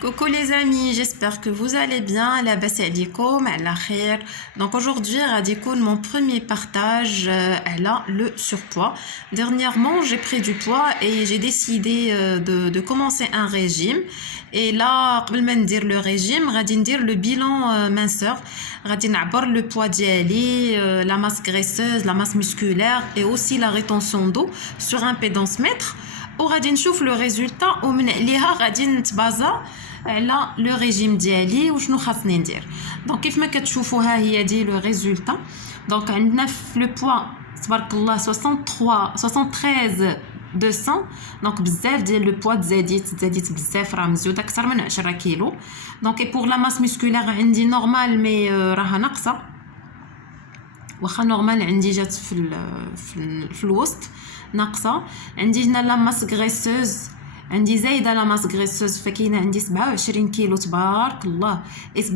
Coucou les amis, j'espère que vous allez bien. La basse alaikum, ala khair. Donc aujourd'hui, radikoun, mon premier partage, elle a le surpoids. Dernièrement, j'ai pris du poids et j'ai décidé de commencer un régime. Et là, قبل ما ندير le régime, غادي ندير le bilan minceur. غادي نعبر le poids ديالي, la masse graisseuse, la masse musculaire et aussi la rétention d'eau sur un pédensmètre. وغادي نشوف le résultat ومن عليها غادي نتبازا على لو ريجيم ديالي وشنو خاصني ندير. دونك كيف ما كتشوفوا ها هي دي لو ريزولطا. دونك عندنا في لو بوا تبارك الله 73 200. دونك بزاف ديال لو بوا تزاديت بزاف, راه مزيوده اكثر من 10 كيلو. دونك اي بور لا ماس مسكولير عندي نورمال مي راها ناقصه, واخا نورمال عندي جات في الوسط ناقصه. عندي هنا لا ماس غريسوز عندي زايده لا ماس غريسوز, فكاينه عندي 27 كيلو تبارك الله, اي 37%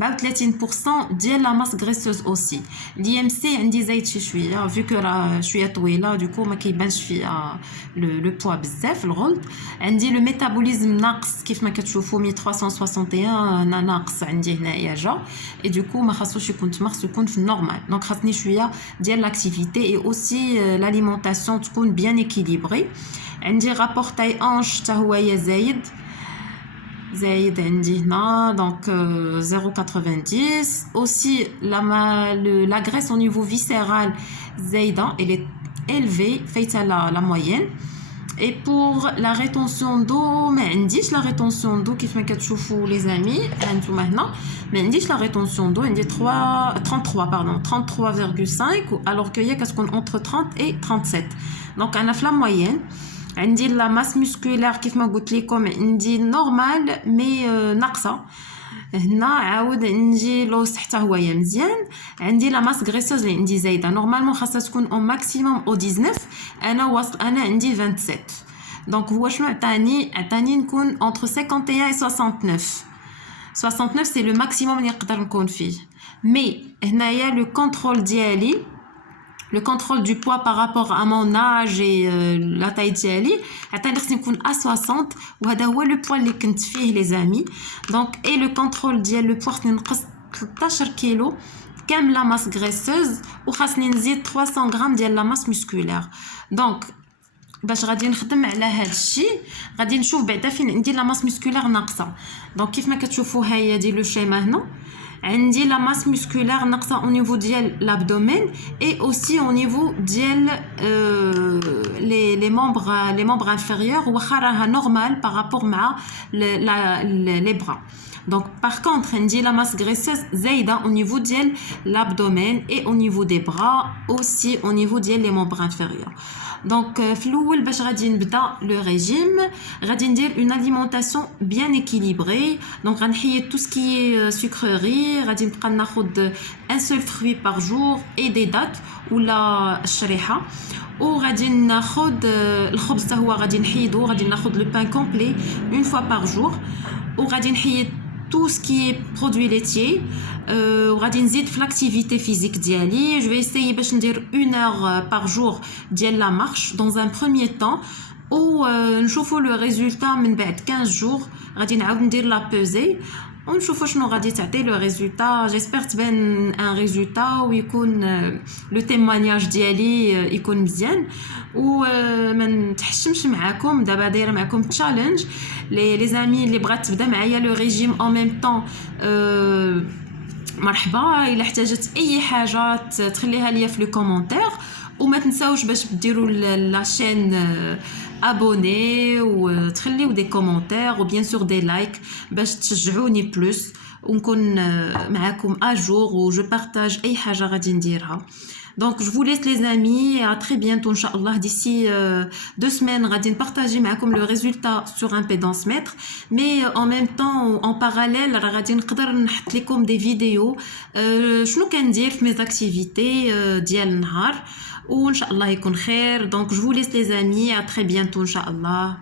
ديال لا ماس غريسوز اوسي. دي ام سي عندي زايد شي شويه فيو كو راه شويه طويله, دوكو ما كيبانش فيها لو بوا بزاف الغلط. عندي لو ميتابوليزم ناقص كيف ما كتشوفوا 1361 ناقص عندي هنايا جا, اي دوكو ما خاصوش يكون تما, خاصو يكون في النورمال. دونك خاصني شويه ديال لاكتيفيتي اي اوسي لاليمونطاسيون تكون بيان اكيليبري. عندي رابور تاي انش حتى هو زايد عندي هنا, دونك 0,90. اوسي la graisse au niveau viscéral زايده, elle est élevée فايته la moyenne. Et pour la rétention d'eau, ما عنديش la rétention d'eau كيف ما كتشوفوا les amis. هانتوما هنا ما عنديش la rétention d'eau, عندي 33,5 alors que هي كتكون entre 30 et 37. donc انا في la moyenne. عندي لا ماس مسكولير كيف ما قلت لكم عندي نورمال مي ناقصه. هنا عاود عندي لوس حتى هو مزيان. عندي لا ماس غريسوز اللي عندي زايده, نورمالمون خاصها تكون او ماكسيموم او 19, انا عندي 27. دونك هو شنو عطاني نكون entre 51 et 69 سي لو ماكسيموم اللي نقدر نكون فيه. مي هنايا لو كونترول ديالي, le contrôle du poids par rapport à mon âge et la taille ديالي عطاني خصني نكون à 60, وهذا هو لو بوا اللي كنت فيه les amis. donc et le contrôle ديال لو بوا خصني نقص 13 كيلو كامله ماس غريسوز, وخاصني نزيد 300 غرام ديال لا ماس مسكولير. دونك باش غادي نخدم على هذا الشيء غادي نشوف بعدا فين عندي لا ماس مسكولير ناقصه. دونك كيف ما كتشوفوا ها هي دي لو شيما هنا عندي لا ماس مسكولير ناقصه au niveau ديال l'abdomen et aussi au niveau ديال les membres inférieurs, واخا راها normal par rapport مع les bras. donc par contre عندي la masse graisseuse زايده au niveau ديال l'abdomen et au niveau des bras, aussi au niveau ديال les membres inférieurs. donc في الاول باش غادي نبدا لو ريجيم غادي ندير une alimentation bien équilibrée. donc غنحيد tout ce qui est sucrerie, غادي نبقى ناخذ un seul fruit par jour et des dattes ولا الشريحه, وغادي ناخذ الخبز حتى هو غادي نحيدو, غادي ناخذ le pain complet une fois par jour, وغادي نحيد tout ce qui est produits laitiers. وغادي نزيد في l'activité physique ديالي. je vais essayer باش ندير 1 heure par jour ديال la marche dans un premier temps, ونشوفوا le résultat من بعد 15 jours. غادي نعاود ندير la pesée ونشوفوا شنو غادي تعطي لو ريزولطا. جيسبر تبان ان ريزولطا ويكون لو تيمونياج ديالي يكون مزيان, وما نتحشمش معاكم. دابا دايره معكم تشالنج لي زامي اللي بغات تبدا معايا لو ريجيم en même temps. مرحبا, الا احتاجت اي حاجه تخليها ليا في لو كومونتير, وما تنساوش باش ديروا لاشين abonner وتخليو دي كومونتير و بيان سور دي لايك باش تشجعوني بلوس ونكون معاكم اجور و جو بارطاج اي حاجه غادي نديرها. donc je vous laisse les amis, à très bientôt inchallah. d'ici 2 semaines غادي نبارطاجي معاكم le résultat sur un pédensmètre, mais en même temps en parallèle راه غادي نقدر نحط لكم des vidéos شنو كندير في mes activités ديال النهار, وإن شاء الله يكون خير. donc je vous laisse les amis, à très bientôt inchallah.